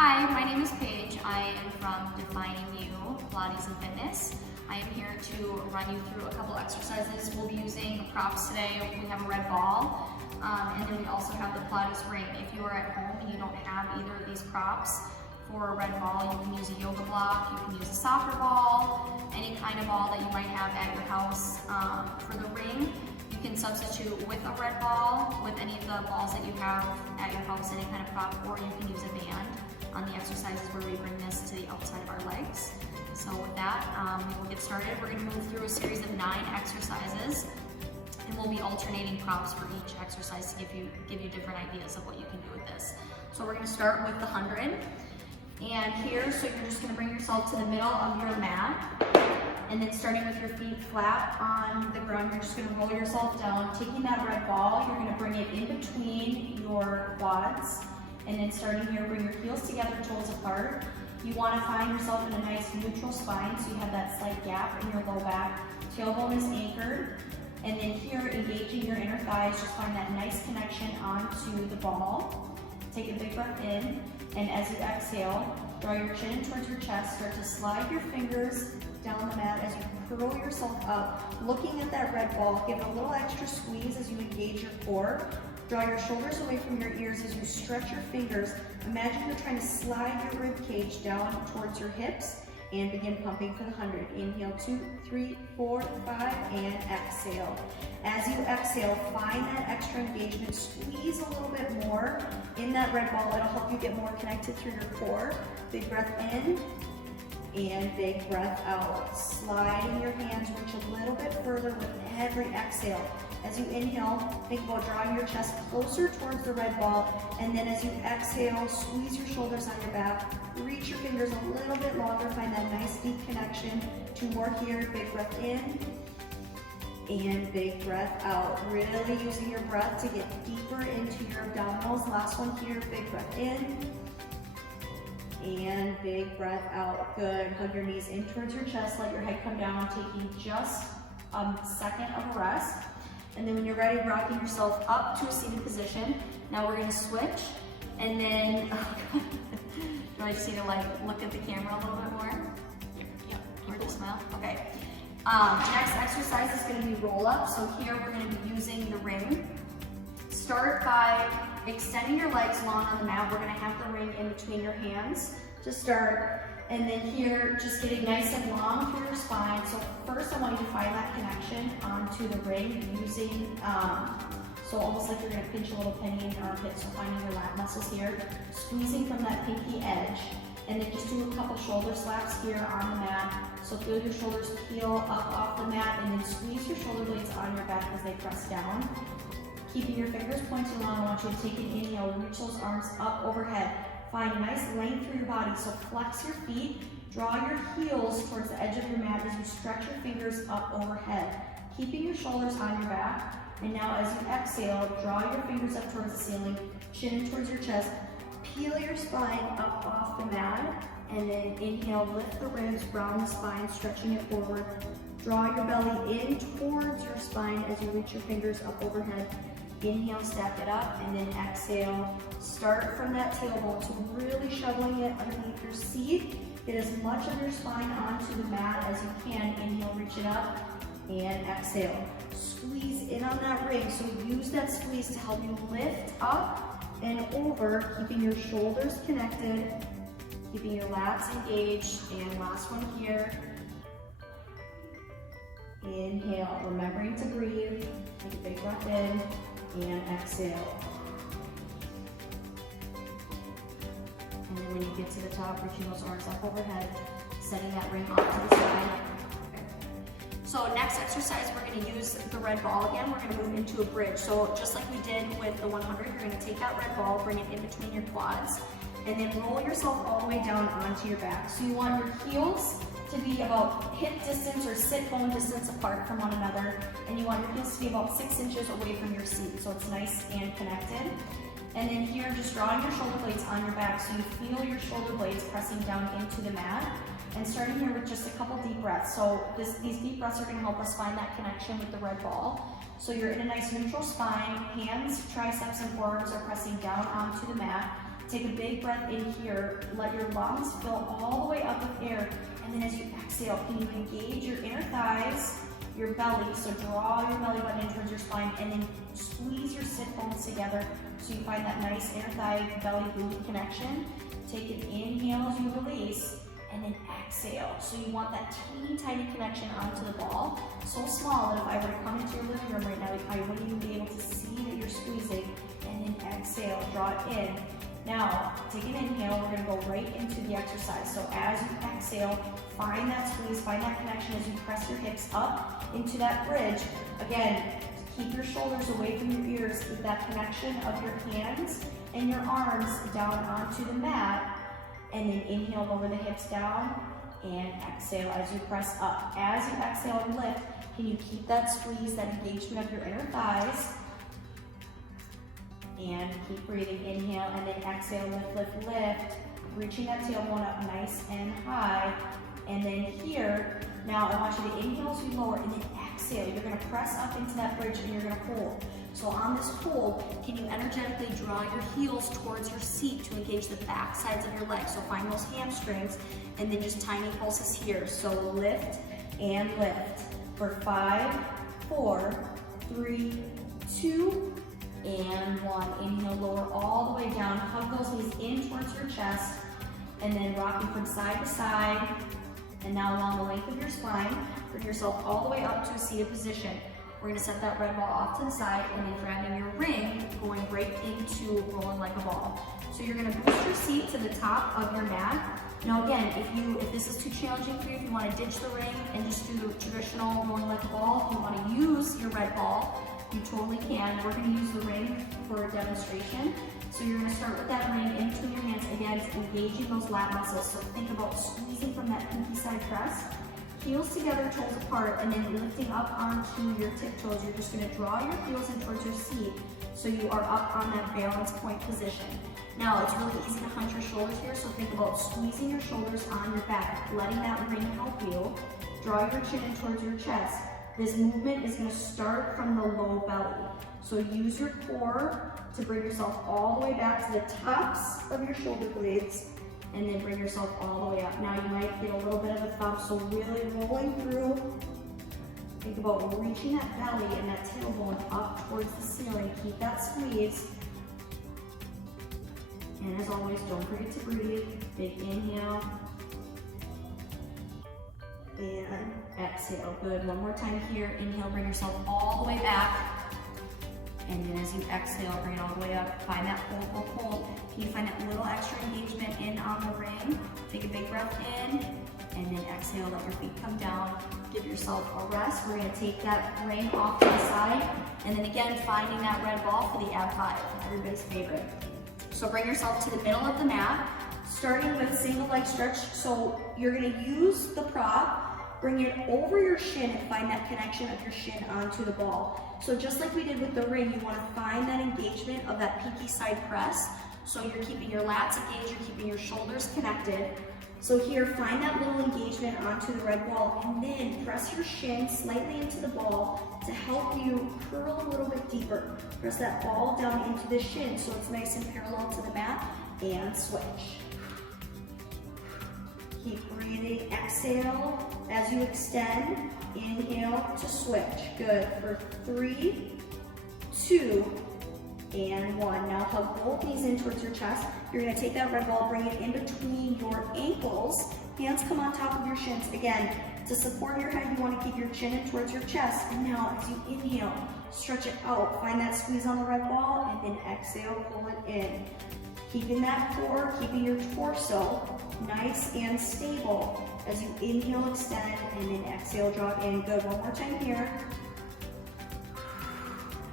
Hi, my name is Paige. I am from Defining You Pilates and Fitness. I am here to run you through a couple exercises. We'll be using props today. We have a red ball, and then we also have the Pilates ring. If you are at home and you don't have either of these props, for a red ball, you can use a yoga block, you can use a soccer ball, any kind of ball that you might have at your house. For the ring, you can substitute with a red ball, with any of the balls that you have at your house, any kind of prop, or you can use a band on the exercises where we bring this to the outside of our legs. So with that, we'll get started. We're going to move through a series of 9 exercises, and we'll be alternating props for each exercise to give you different ideas of what you can do with this. So we're going to start with the 100. And here, so you're just going to bring yourself to the middle of your mat, and then starting with your feet flat on the ground, you're just going to roll yourself down. Taking that red ball, you're going to bring it in between your quads, and then starting here, bring your heels together, toes apart. You want to find yourself in a nice neutral spine, so you have that slight gap in your low back. Tailbone is anchored, and then here, engaging your inner thighs, just find that nice connection onto the ball. Take a big breath in, and as you exhale, draw your chin towards your chest, start to slide your fingers down the mat as you curl yourself up, looking at that red ball. Give it a little extra squeeze as you engage your core. Draw your shoulders away from your ears as you stretch your fingers. Imagine you're trying to slide your rib cage down towards your hips, and begin pumping for the 100. Inhale, 2, 3, 4, 5, and exhale. As you exhale, find that extra engagement. Squeeze a little bit more in that red ball. It'll help you get more connected through your core. Big breath in, and big breath out. Sliding your hands, reach a little bit further with every exhale. As you inhale, think about drawing your chest closer towards the red ball, and then as you exhale, squeeze your shoulders on your back, reach your fingers a little bit longer, find that nice deep connection. 2 more here, big breath in, and big breath out. Really using your breath to get deeper into your abdominals. Last one here, big breath in, and big breath out. Good. Hug your knees in towards your chest, let your head come down, taking just a second of a rest. And then when you're ready, rocking yourself up to a seated position. Now we're going to switch, and then, do I just need to look at the camera a little bit more? Yep. Or just smile? Okay. Next exercise is going to be roll up. So here we're going to be using the ring. Start by extending your legs long on the mat. We're going to have the ring in between your hands to start. And then here, just getting nice and long through your spine. So first I want you to find that connection onto the ring using, so almost like you're gonna pinch a little penny in your armpit, so finding your lat muscles here, squeezing from that pinky edge, and then just do a couple shoulder slaps here on the mat. So feel your shoulders peel up off the mat, and then squeeze your shoulder blades on your back as they press down. Keeping your fingers pointed long, I want you to take an inhale, reach those arms up overhead. Find nice length through your body, so flex your feet, draw your heels towards the edge of your mat as you stretch your fingers up overhead, keeping your shoulders on your back. And now as you exhale, draw your fingers up towards the ceiling, chin in towards your chest, peel your spine up off the mat, and then inhale, lift the ribs, round the spine, stretching it forward. Draw your belly in towards your spine as you reach your fingers up overhead. Inhale, stack it up, and then exhale. Start from that tailbone, so really shoveling it underneath your seat. Get as much of your spine onto the mat as you can. Inhale, reach it up, and exhale. Squeeze in on that ring, so use that squeeze to help you lift up and over, keeping your shoulders connected, keeping your lats engaged. And last one here. Inhale, remembering to breathe. Take a big breath in, and exhale. And then when you get to the top, reaching those arms up overhead, setting that ring off to the side. Okay. So next exercise, we're going to use the red ball again. We're going to move into a bridge. So just like we did with the 100, you're going to take that red ball, bring it in between your quads, and then roll yourself all the way down onto your back. So you want your heels to be about hip distance or sit bone distance apart from one another, and you want your heels to be about 6 inches away from your seat, so it's nice and connected. And then here, just drawing your shoulder blades on your back, so you feel your shoulder blades pressing down into the mat, and starting here with just a couple deep breaths. So these deep breaths are going to help us find that connection with the red ball. So you're in a nice neutral spine, hands, triceps, and forearms are pressing down onto the mat. Take a big breath in here. Let your lungs fill all the way up with air. And then as you exhale, can you engage your inner thighs, your belly? So draw your belly button in towards your spine and then squeeze your sit bones together so you find that nice inner thigh belly glute connection. Take an inhale as you release and then exhale. So you want that teeny tiny connection onto the ball. So small that if I were to come into your living room right now, I wouldn't even be able to see that you're squeezing. And then exhale, draw it in. Now, take an inhale, we're gonna go right into the exercise. So as you exhale, find that squeeze, find that connection as you press your hips up into that bridge. Again, keep your shoulders away from your ears with that connection of your hands and your arms down onto the mat. And then inhale, lower the hips down, and exhale as you press up. As you exhale and lift, can you keep that squeeze, that engagement of your inner thighs? And keep breathing, inhale, and then exhale, lift, lift, lift. Reaching that tailbone up nice and high. And then here, now I want you to inhale as you lower, and then exhale. You're gonna press up into that bridge and you're gonna hold. So on this hold, can you energetically draw your heels towards your seat to engage the back sides of your legs? So find those hamstrings, and then just tiny pulses here. So lift and lift for 5, 4, 3, 2, and 1. Inhale, lower all the way down. Hug those knees in towards your chest, and then rocking from side to side. And now along the length of your spine, bring yourself all the way up to a seated position. We're gonna set that red ball off to the side and then grabbing your ring, going right into rolling like a ball. So you're gonna boost your seat to the top of your mat. Now again, if this is too challenging for you, if you wanna ditch the ring and just do traditional rolling like a ball, if you wanna use your red ball, you totally can. We're gonna use the ring for a demonstration. So you're gonna start with that ring in between your hands, again, engaging those lat muscles. So think about squeezing from that pinky side press. Heels together, toes apart, and then lifting up onto your tiptoes. You're just gonna draw your heels in towards your seat so you are up on that balance point position. Now, it's really easy to hunch your shoulders here, so think about squeezing your shoulders on your back, letting that ring help you. Draw your chin in towards your chest. This movement is gonna start from the low belly. So use your core to bring yourself all the way back to the tops of your shoulder blades, and then bring yourself all the way up. Now you might get a little bit of a thump, so really rolling through. Think about reaching that belly and that tailbone up towards the ceiling. Keep that squeeze. And as always, don't forget to breathe. Big inhale. And exhale. Good. One more time here. Inhale, bring yourself all the way back. And then as you exhale, bring it all the way up. Find that hold, hold, hold. Can you find that little extra engagement in on the ring? Take a big breath in, and then exhale, let your feet come down. Give yourself a rest. We're gonna take that ring off to the side, and then again, finding that red ball for the ab 5, everybody's favorite. So bring yourself to the middle of the mat, starting with single leg stretch. So you're gonna use the prop, bring it over your shin and find that connection of your shin onto the ball. So just like we did with the ring, you wanna find that engagement of that pinky side press. So you're keeping your lats engaged, you're keeping your shoulders connected. So here, find that little engagement onto the red ball, and then press your shin slightly into the ball to help you curl a little bit deeper. Press that ball down into the shin so it's nice and parallel to the mat, and switch. Keep breathing, exhale as you extend, inhale to switch. Good, for 3, 2, and 1. Now hug both knees in towards your chest. You're gonna take that red ball, bring it in between your ankles. Hands come on top of your shins. Again, to support your head, you wanna keep your chin in towards your chest. And now as you inhale, stretch it out. Find that squeeze on the red ball, and then exhale, pull it in. Keeping that core, keeping your torso nice and stable as you inhale, extend, and then exhale, draw it in. Good, one more time here.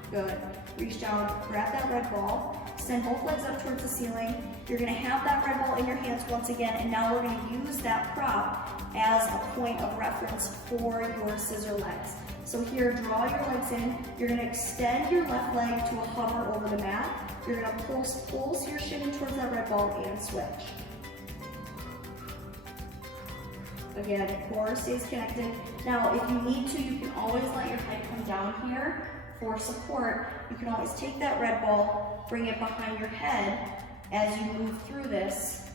Good. Reach down, grab that red ball, extend both legs up towards the ceiling. You're gonna have that red ball in your hands once again, and now we're gonna use that prop as a point of reference for your scissor legs. So here, draw your legs in. You're gonna extend your left leg to a hover over the mat. You're gonna pulse your shin in towards that red ball and switch. Again, core stays connected. Now, if you need to, you can always let your head come down here for support. You can always take that red ball, bring it behind your head as you move through this,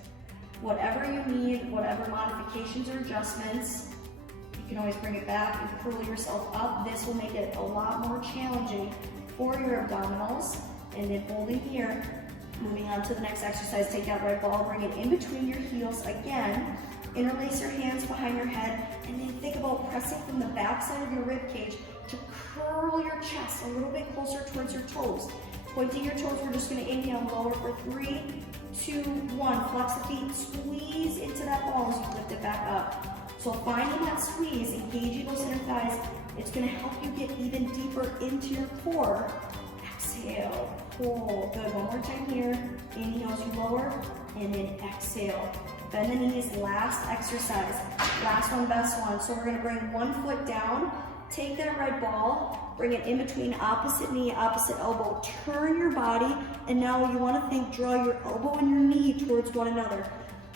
whatever you need, whatever modifications or adjustments, you can always bring it back and curl yourself up. This will make it a lot more challenging for your abdominals. And then holding here, moving on to the next exercise, take that red ball, bring it in between your heels again, interlace your hands behind your head, and then think about pressing from the back side of your rib cage to curl your chest a little bit closer towards your toes. Pointing your toes, we're just gonna inhale, lower for 3, 2, 1. Flex the feet, squeeze into that ball as you lift it back up. So finding that squeeze, engaging those inner thighs, it's gonna help you get even deeper into your core. Exhale, pull. Good, one more time here. Inhale as you lower, and then exhale. Bend the knees, last exercise. Last one, best one. So we're gonna bring one foot down, take that red ball, bring it in between opposite knee, opposite elbow. Turn your body, and now you wanna draw your elbow and your knee towards one another.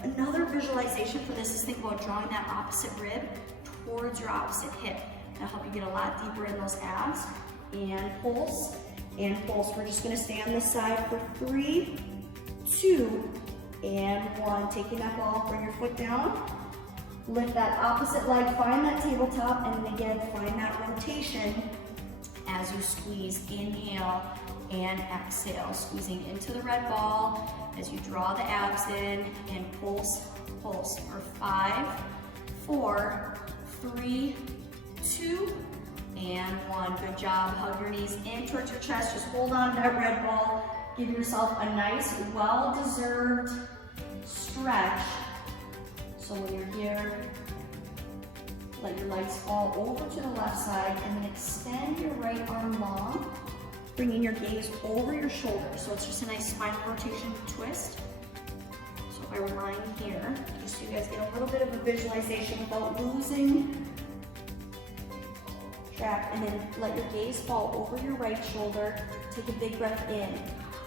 Another visualization for this is think about drawing that opposite rib towards your opposite hip. That'll help you get a lot deeper in those abs. And pulse. And pulse. We're just gonna stay on this side for 3, 2, and 1. Taking that ball, bring your foot down. Lift that opposite leg, find that tabletop, and then again, find that rotation as you squeeze. Inhale and exhale. Squeezing into the red ball as you draw the abs in, and pulse, pulse for 5, 4, 3, 2, and 1. Good job. Hug your knees in towards your chest. Just hold on to that red ball. Give yourself a nice, well-deserved stretch. So when you're here, let your legs fall over to the left side, and then extend your right arm long, bringing your gaze over your shoulder. So it's just a nice spinal rotation twist. So if I rewind here, just so you guys get a little bit of a visualization without losing track, and then let your gaze fall over your right shoulder. Take a big breath in.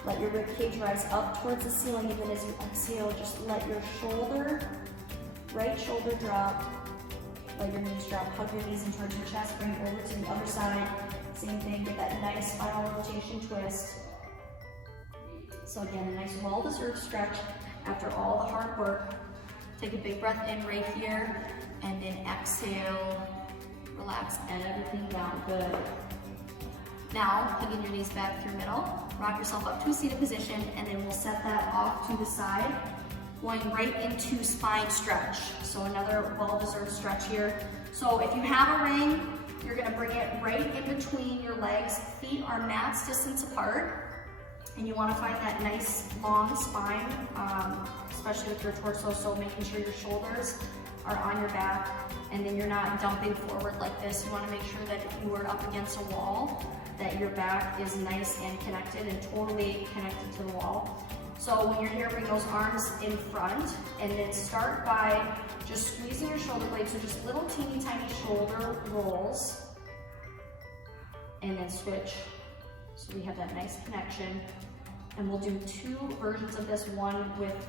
Let your rib cage rise up towards the ceiling, and then as you exhale, just let your right shoulder drop. Let your knees drop. Hug your knees in towards your chest. Bring it over to the other side. Same thing. Get that nice spinal rotation twist. So again, a nice well-deserved stretch after all the hard work. Take a big breath in right here, and then exhale. Relax everything down. Good. Now, hugging your knees back through middle. Rock yourself up to a seated position, and then we'll set that off to the side, going right into spine stretch. So another well-deserved stretch here. So if you have a ring, you're gonna bring it right in between your legs. Feet are max distance apart, and you wanna find that nice long spine, especially with your torso, so making sure your shoulders are on your back, and then you're not dumping forward like this. You wanna make sure that if you were up against a wall, that your back is nice and connected and totally connected to the wall. So when you're here, bring those arms in front, and then start by just squeezing your shoulder blades, so just little teeny tiny shoulder rolls, and then switch. So we have that nice connection. And we'll do 2 versions of this, one with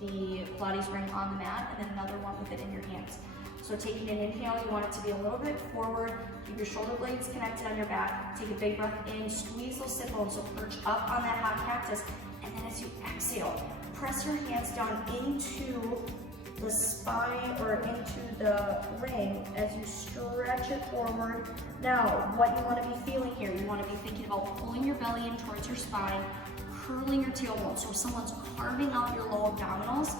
the Pilates ring on the mat, and then another one with it in your hands. So taking an inhale, you want it to be a little bit forward. Keep your shoulder blades connected on your back. Take a big breath in, squeeze those sit bones, so perch up on that hot cactus. And then as you exhale, press your hands down into the spine or into the ring as you stretch it forward. Now, what you want to be feeling here, you want to be thinking about pulling your belly in towards your spine, curling your tailbone. So if someone's carving out your low abdominals,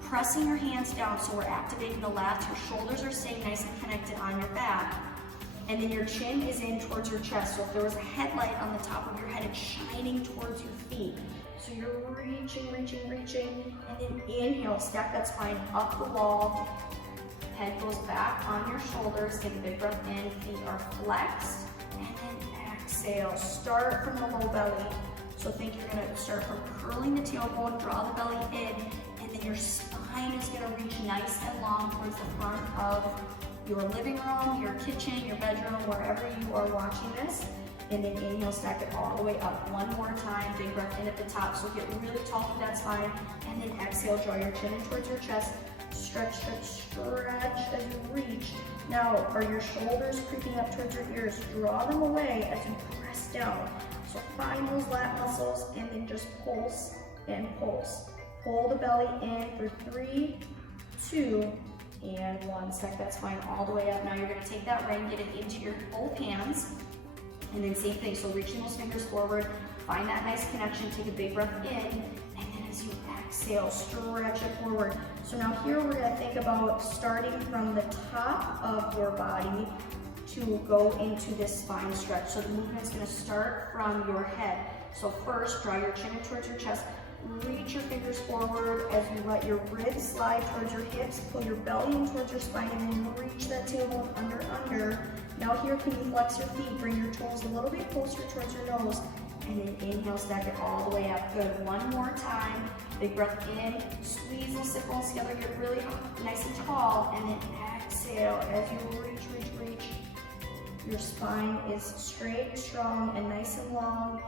pressing your hands down so we're activating the lats, your shoulders are staying nice and connected on your back, and then your chin is in towards your chest. So if there was a headlight on the top of your head, it's shining towards your feet. So you're reaching, reaching, reaching, and then inhale, stack that spine up the wall, head goes back on your shoulders, take a big breath in, feet are flexed, and then exhale, start from the low belly. So think you're gonna start from curling the tailbone, draw the belly in, and then your spine is gonna reach nice and long towards the front of your living room, your kitchen, your bedroom, wherever you are watching this. And then inhale, stack it all the way up. One more time, big breath in at the top. So get really tall with that spine. And then exhale, draw your chin in towards your chest. Stretch, stretch, stretch as you reach. Now, are your shoulders creeping up towards your ears? Draw them away as you press down. So find those lat muscles and then just pulse and pulse. Pull the belly in for 3, 2, and 1. Stack that spine all the way up. Now you're gonna take that ring, get it into your both hands, and then same thing. So reaching those fingers forward, find that nice connection, take a big breath in, and then as you exhale, stretch it forward. So now here we're gonna think about starting from the top of your body to go into this spine stretch. So the movement's gonna start from your head. So first, draw your chin in towards your chest, reach your fingers forward as you let your ribs slide towards your hips, pull your belly in towards your spine, and then reach that tailbone under. Now here, can you flex your feet, bring your toes a little bit closer towards your nose, and then inhale, stack it all the way up. Good, one more time. Big breath in, squeeze those sit bones together, get really nice and tall, and then exhale as you reach. Your spine is straight, strong, and nice and long.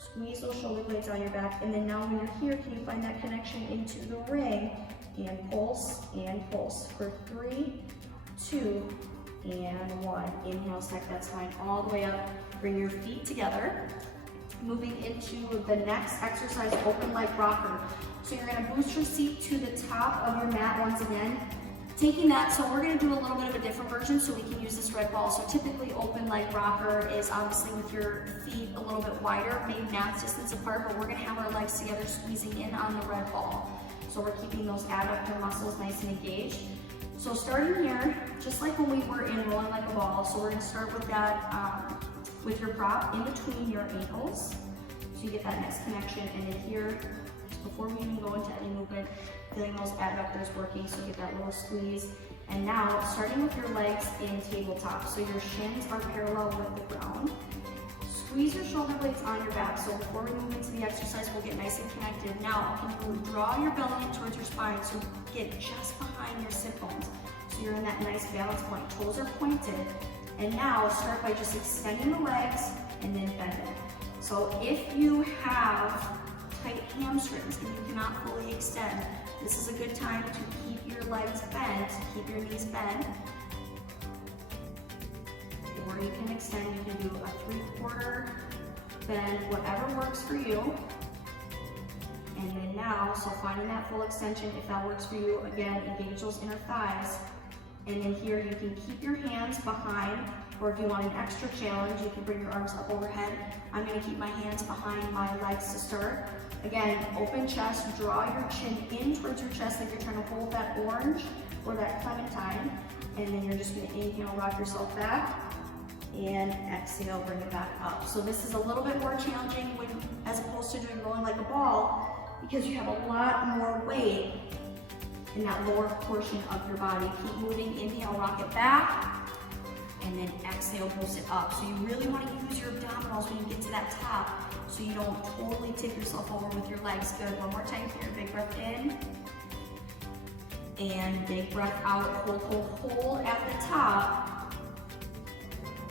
Squeeze those shoulder blades on your back, and then now when you're here, can you find that connection into the ring? And pulse for 3, 2, and 1. Inhale, stack that spine all the way up. Bring your feet together. Moving into the next exercise, open leg rocker. So you're gonna boost your seat to the top of your mat once again. Taking that, so we're gonna do a little bit of a different version so we can use this red ball. So typically open leg rocker is obviously with your feet a little bit wider, maybe max distance apart, but we're gonna have our legs together squeezing in on the red ball. So we're keeping those adductor muscles nice and engaged. So starting here, just like when we were in rolling like a ball, so we're gonna start with that, with your prop in between your ankles. So you get that nice connection, and then here, just before we even go into any movement, feeling those adductors working, so get that little squeeze. And now, starting with your legs in tabletop, so your shins are parallel with the ground. Squeeze your shoulder blades on your back, so before we move into the exercise, we'll get nice and connected. Now, can you draw your belly in towards your spine, so get just behind your sit bones. So you're in that nice balance point, toes are pointed. And now, start by just extending the legs, and then bending. So if you have tight hamstrings and you cannot fully extend, this is a good time to keep your legs bent, keep your knees bent. Or you can extend, you can do a 3/4 bend, whatever works for you. And then now, so finding that full extension, if that works for you, again, engage those inner thighs. And then here you can keep your hands behind, or if you want an extra challenge, you can bring your arms up overhead. I'm gonna keep my hands behind my legs to start. Again, open chest, draw your chin in towards your chest like you're trying to hold that orange or that clementine. And then you're just gonna inhale, rock yourself back, and exhale, bring it back up. So this is a little bit more challenging as opposed to doing rolling like a ball, because you have a lot more weight in that lower portion of your body. Keep moving, inhale, rock it back, and then exhale, pulse it up. So you really want to use your abdominals when you get to that top, so you don't totally tip yourself over with your legs. Good, one more time here, big breath in, and big breath out, hold at the top,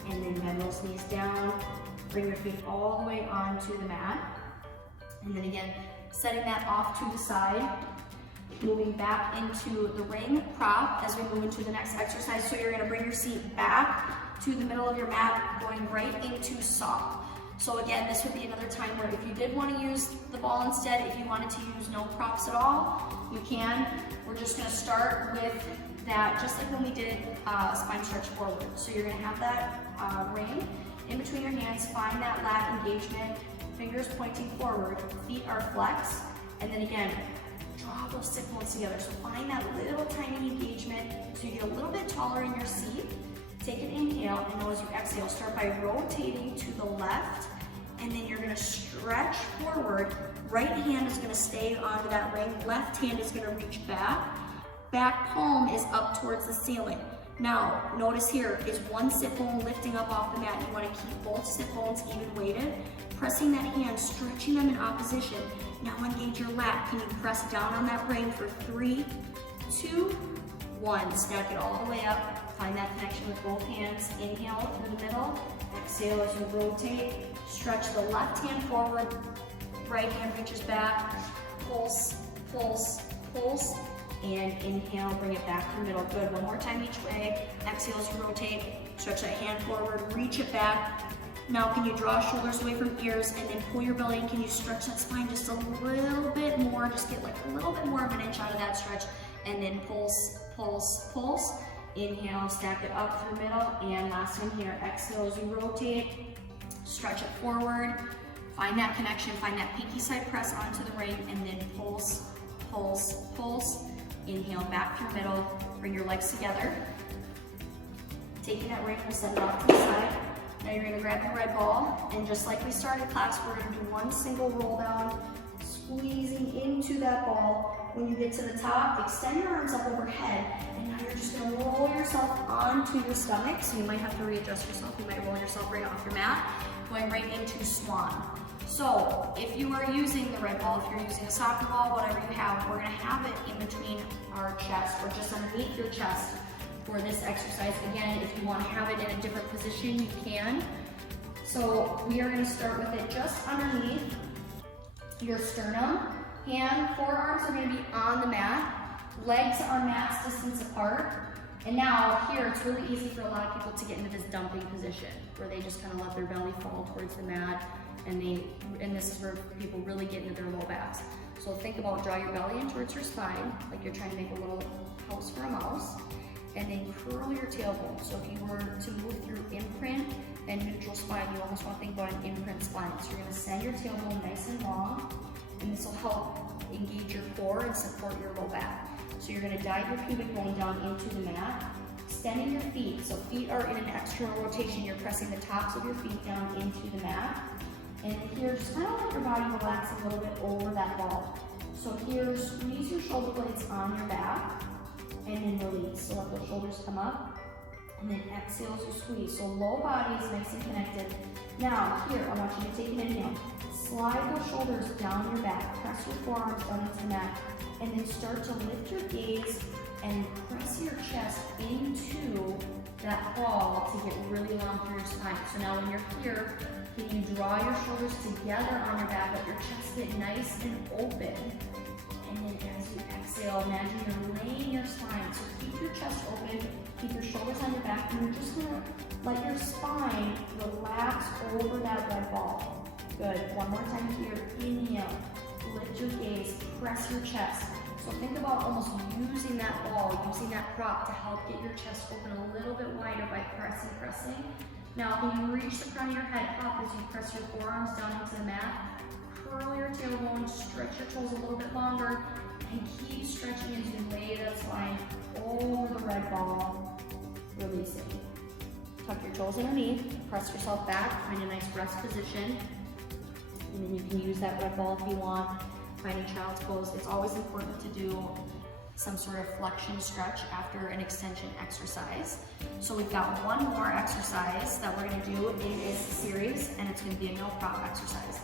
and then bend those knees down, bring your feet all the way onto the mat, and then again, setting that off to the side, moving back into the ring prop as we move into the next exercise. So you're gonna bring your seat back to the middle of your mat, going right into soft. So again, this would be another time where if you did want to use the ball instead, if you wanted to use no props at all, you can. We're just gonna start with that, just like when we did spine stretch forward. So you're gonna have that ring in between your hands, find that lat engagement, fingers pointing forward, feet are flexed, and then again, draw those sit bones together. So find that little tiny engagement so you get a little bit taller in your seat. Take an inhale, and now as you exhale, start by rotating to the left, and then you're gonna stretch forward. Right hand is gonna stay onto that ring, left hand is gonna reach back. Back palm is up towards the ceiling. Now, notice here is one sit bone lifting up off the mat. You wanna keep both sit bones even weighted. Pressing that hand, stretching them in opposition. Now engage your lat. Can you press down on that ring for 3, 2, 1. Stack it all the way up. Find that connection with both hands. Inhale through the middle. Exhale as you rotate. Stretch the left hand forward. Right hand reaches back. Pulse, pulse, pulse. And inhale, bring it back to the middle. Good, one more time each way. Exhale as you rotate. Stretch that hand forward, reach it back. Now can you draw shoulders away from ears and then pull your belly? Can you stretch that spine just a little bit more? Just get like a little bit more of an inch out of that stretch, and then pulse, pulse, pulse. Inhale, stack it up through middle, and last one here. Exhale as you rotate, stretch it forward. Find that connection, find that pinky side press onto the ring, and then pulse, pulse, pulse. Inhale, back through middle, bring your legs together. Taking that ring, we'll send it off to the side. Now you're gonna grab your red ball, and just like we started class, we're gonna do one single roll down, squeezing into that ball. When you get to the top, extend your arms up overhead, and now you're just gonna roll yourself onto your stomach. So you might have to readjust yourself. You might roll yourself right off your mat, going right into swan. So if you are using the red ball, if you're using a soccer ball, whatever you have, we're gonna have it in between our chest or just underneath your chest for this exercise. Again, if you want to have it in a different position, you can. So we are gonna start with it just underneath your sternum. Forearms are gonna be on the mat. Legs are max distance apart. And now here, it's really easy for a lot of people to get into this dumping position where they just kind of let their belly fall towards the mat, and this is where people really get into their low backs. So think about draw your belly in towards your spine, like you're trying to make a little house for a mouse, and then curl your tailbone. So if you were to move through imprint and neutral spine, you almost want to think about an imprint spine. So you're going to send your tailbone nice and long, and this will help engage your core and support your low back. So you're going to dive your pubic bone down into the mat, extending your feet. So feet are in an external rotation. You're pressing the tops of your feet down into the mat. And here, just kind of let your body relax a little bit over that ball. So here, squeeze your shoulder blades on your back, and then release. So let those shoulders come up, and then exhale as you squeeze. So low body is nice and connected. Now here, I want you to take an inhale. Slide those shoulders down your back. Press your forearms down into the mat, and then start to lift your gaze and press your chest into that ball to get really long through your spine. So now when you're here, can you draw your shoulders together on your back, let your chest get nice and open. And then as you exhale, imagine you're laying your spine. So keep your chest open, keep your shoulders on your back, and you're just gonna let your spine relax over that red ball. Good, one more time here, inhale, lift your gaze, press your chest. So think about almost using that ball, using that prop to help get your chest open a little bit wider by pressing. Now, when you reach the crown of your head up as you press your forearms down into the mat, curl your tailbone, stretch your toes a little bit longer, and keep stretching as you lay that spine over the red ball, releasing. Tuck your toes underneath, press yourself back, find a nice rest position, and then you can use that red ball if you want. Finding child's pose. It's always important to do some sort of flexion stretch after an extension exercise. So we've got one more exercise that we're going to do in this series, and it's going to be a no prop exercise.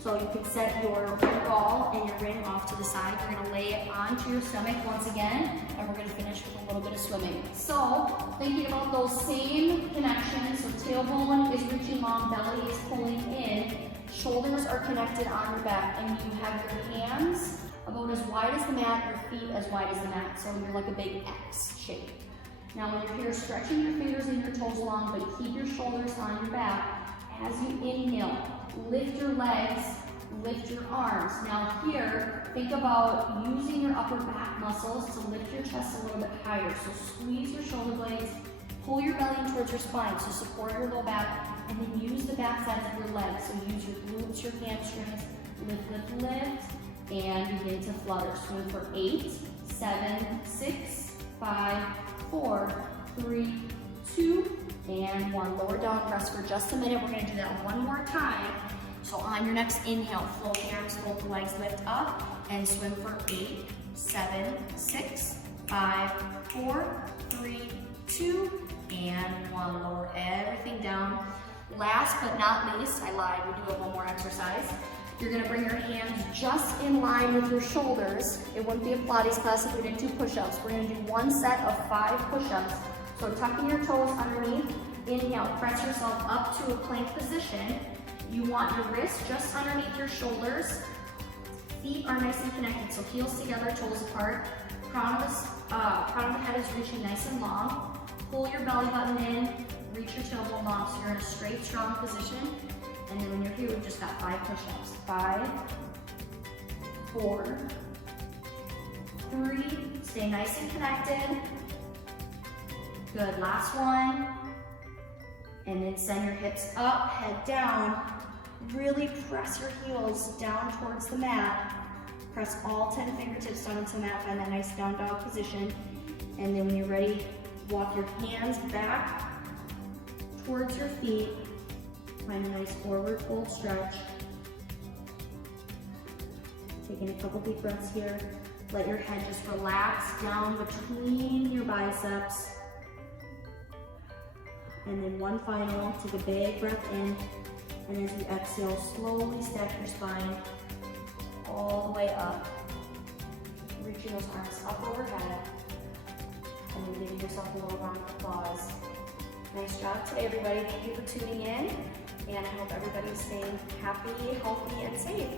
So you can set your ball and your ring off to the side. You're going to lay it onto your stomach once again, and we're going to finish with a little bit of swimming. So thinking about those same connections, so tailbone is reaching long, belly is pulling in, shoulders are connected on your back, and you have your hands about as wide as the mat, your feet as wide as the mat, so you're like a big X shape. Now when you're here, stretching your fingers and your toes long, but keep your shoulders on your back. As you inhale, lift your legs, lift your arms. Now here, think about using your upper back muscles to lift your chest a little bit higher. So squeeze your shoulder blades, pull your belly in towards your spine, so support your low back, and then use the back sides of your legs. So use your glutes, your hamstrings, lift, and begin to flutter. Swim for 8, 7, 6, 5, 4, 3, 2, and 1. Lower down, rest for just a minute. We're gonna do that one more time. So on your next inhale, float the arms, float the legs, lift up, and swim for 8, 7, 6, 5, 4, 3, 2, and 1. Lower everything down. Last but not least, I lied, we do have one more exercise. You're gonna bring your hands just in line with your shoulders. It wouldn't be a Pilates class if we didn't do push-ups. We're gonna do one set of 5 push-ups. So tucking your toes underneath, inhale, press yourself up to a plank position. You want your wrists just underneath your shoulders. Feet are nice and connected, so heels together, toes apart. Crown of the head is reaching nice and long. pull your belly button in, reach your tailbone long so you're in a straight, strong position. And then when you're here, we've just got 5 push-ups. 5, 4, 3, stay nice and connected. Good, last one. And then send your hips up, head down. Really press your heels down towards the mat. Press all 10 fingertips down into the mat, find that nice down dog position. And then when you're ready, walk your hands back towards your feet. Find a nice forward fold stretch. Taking a couple deep breaths here. Let your head just relax down between your biceps. And then one final, take a big breath in. And as you exhale, slowly stack your spine all the way up. Reaching those arms up overhead. And then giving yourself a little round of applause. Nice job today, everybody. Thank you for tuning in. And I hope everybody's staying happy, healthy, and safe.